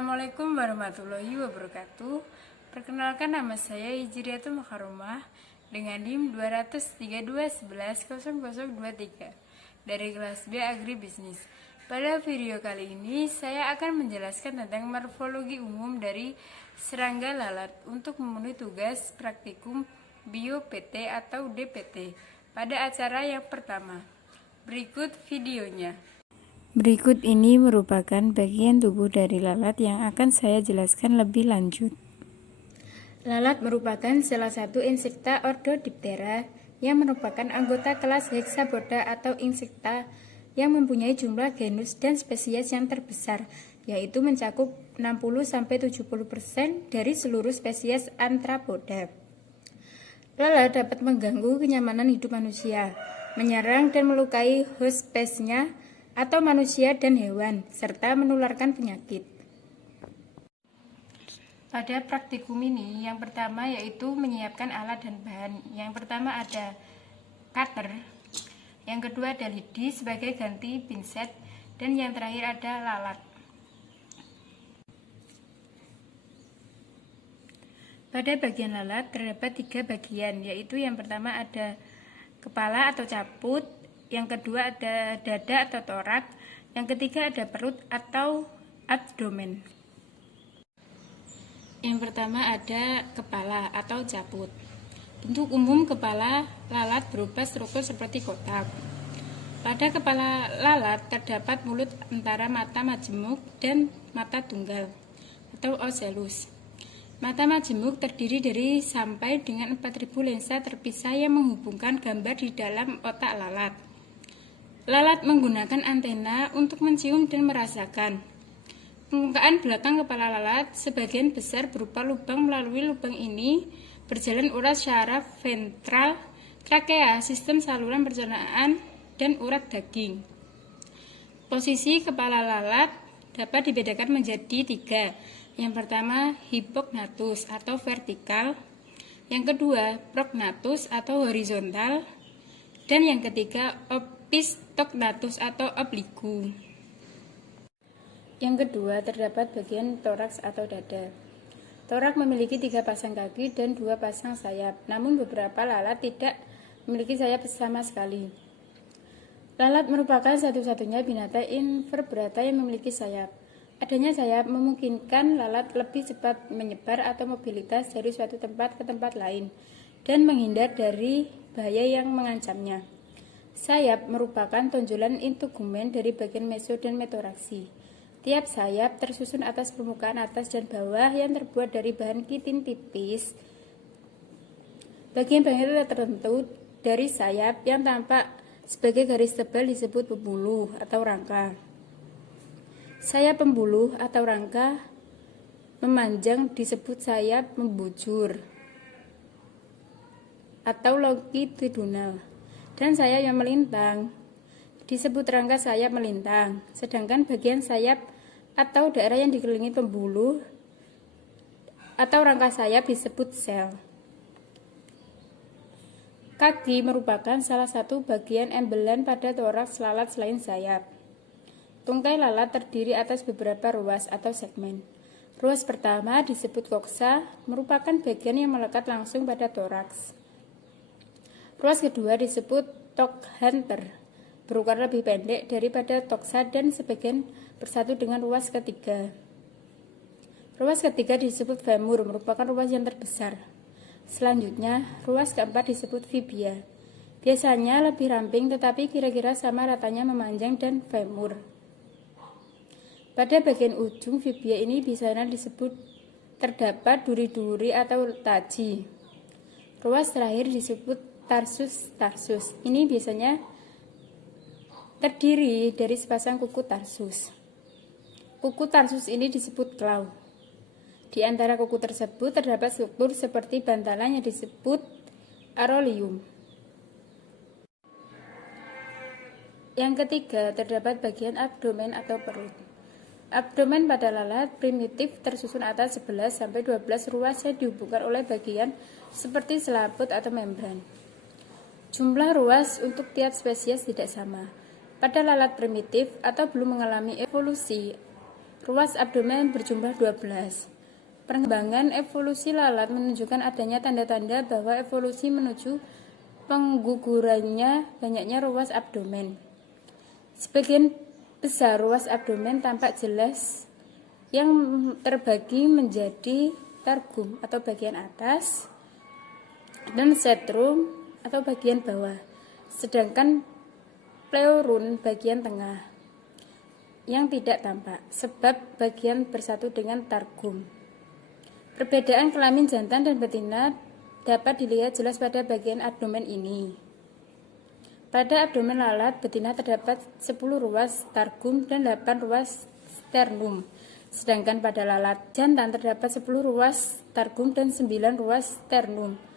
Assalamualaikum warahmatullahi wabarakatuh. Perkenalkan, nama saya Hijriatul Mukharramah dengan NIM 232110023 dari kelas B Agribisnis. Pada video kali ini saya akan menjelaskan tentang morfologi umum dari serangga lalat untuk memenuhi tugas praktikum Bio PT atau DPT pada acara yang pertama. Berikut videonya. Berikut ini merupakan bagian tubuh dari lalat yang akan saya jelaskan lebih lanjut. Lalat merupakan salah satu insekta Ordo-Diptera yang merupakan anggota kelas Hexapoda atau insekta yang mempunyai jumlah genus dan spesies yang terbesar, yaitu mencakup 60-70% dari seluruh spesies Arthropoda. Lalat dapat mengganggu kenyamanan hidup manusia, menyerang dan melukai host spesiesnya atau manusia dan hewan, serta menularkan penyakit. Pada praktikum ini, yang pertama yaitu menyiapkan alat dan bahan. Yang pertama ada cutter, yang kedua ada lidi sebagai ganti pinset, dan yang terakhir ada lalat. Pada bagian lalat terdapat 3 bagian, yaitu yang pertama ada kepala atau caput, yang kedua ada dada atau torak, yang ketiga ada perut atau abdomen. Yang pertama ada kepala atau caput. Bentuk umum kepala lalat berupa struktur seperti kotak. Pada kepala lalat terdapat mulut antara mata majemuk dan mata tunggal atau ocellus. Mata majemuk terdiri dari sampai dengan 4000 lensa terpisah yang menghubungkan gambar di dalam otak lalat. Lalat menggunakan antena untuk mencium dan merasakan. Permukaan belakang kepala lalat sebagian besar berupa lubang. Melalui lubang ini berjalan urat syaraf ventral, trakea, sistem saluran pencernaan, dan urat daging. Posisi kepala lalat dapat dibedakan menjadi 3. Yang pertama hipognatus atau vertikal, yang kedua prognatus atau horizontal, dan yang ketiga opistognatus atau obliku. Yang kedua terdapat bagian toraks atau dada. Torak memiliki 3 pasang kaki dan 2 pasang sayap, namun beberapa lalat tidak memiliki sayap sama sekali. Lalat merupakan satu-satunya binatang invertebrata yang memiliki sayap. Adanya sayap memungkinkan lalat lebih cepat menyebar atau mobilitas dari suatu tempat ke tempat lain dan menghindar dari bahaya yang mengancamnya. Sayap merupakan tonjolan integumen dari bagian meso dan metoraksi. Tiap sayap tersusun atas permukaan atas dan bawah yang terbuat dari bahan kitin tipis. Bagian-bagian tertentu dari sayap yang tampak sebagai garis tebal disebut pembuluh atau rangka. Sayap pembuluh atau rangka memanjang disebut sayap membujur atau longitudinal, dan sayap yang melintang disebut rangka sayap melintang. Sedangkan bagian sayap atau daerah yang dikelilingi pembuluh atau rangka sayap disebut sel. Kaki merupakan salah satu bagian embelan pada toraks lalat selain sayap. Tungkai lalat terdiri atas beberapa ruas atau segmen. Ruas pertama disebut koksa, merupakan bagian yang melekat langsung pada toraks. Ruas kedua disebut tokhunter, berukuran lebih pendek daripada toksa dan sebagian bersatu dengan ruas ketiga. Ruas ketiga disebut femur, merupakan ruas yang terbesar. Selanjutnya, ruas keempat disebut fibia. Biasanya lebih ramping tetapi kira-kira sama ratanya memanjang dan femur. Pada bagian ujung fibia ini biasanya disebut terdapat duri-duri atau taji. Ruas terakhir disebut tarsus. Ini biasanya terdiri dari sepasang kuku tarsus. Kuku tarsus ini disebut claw. Di antara kuku tersebut terdapat struktur seperti bantalan yang disebut aurelium. Yang ketiga terdapat bagian abdomen atau perut. Abdomen pada lalat primitif tersusun atas 11-12 ruas yang dihubungkan oleh bagian seperti selaput atau membran. Jumlah ruas untuk tiap spesies tidak sama. Pada lalat primitif atau belum mengalami evolusi, ruas abdomen berjumlah 12. Perkembangan evolusi lalat menunjukkan adanya tanda-tanda bahwa evolusi menuju penggugurannya banyaknya ruas abdomen. Sebagian besar ruas abdomen tampak jelas yang terbagi menjadi tergum atau bagian atas dan setrum atau bagian bawah, sedangkan pleurun bagian tengah yang tidak tampak sebab bagian bersatu dengan targum. Perbedaan kelamin jantan dan betina dapat dilihat jelas pada bagian abdomen ini. Pada abdomen lalat betina terdapat 10 ruas targum dan 8 ruas sternum, sedangkan pada lalat jantan terdapat 10 ruas targum dan 9 ruas sternum.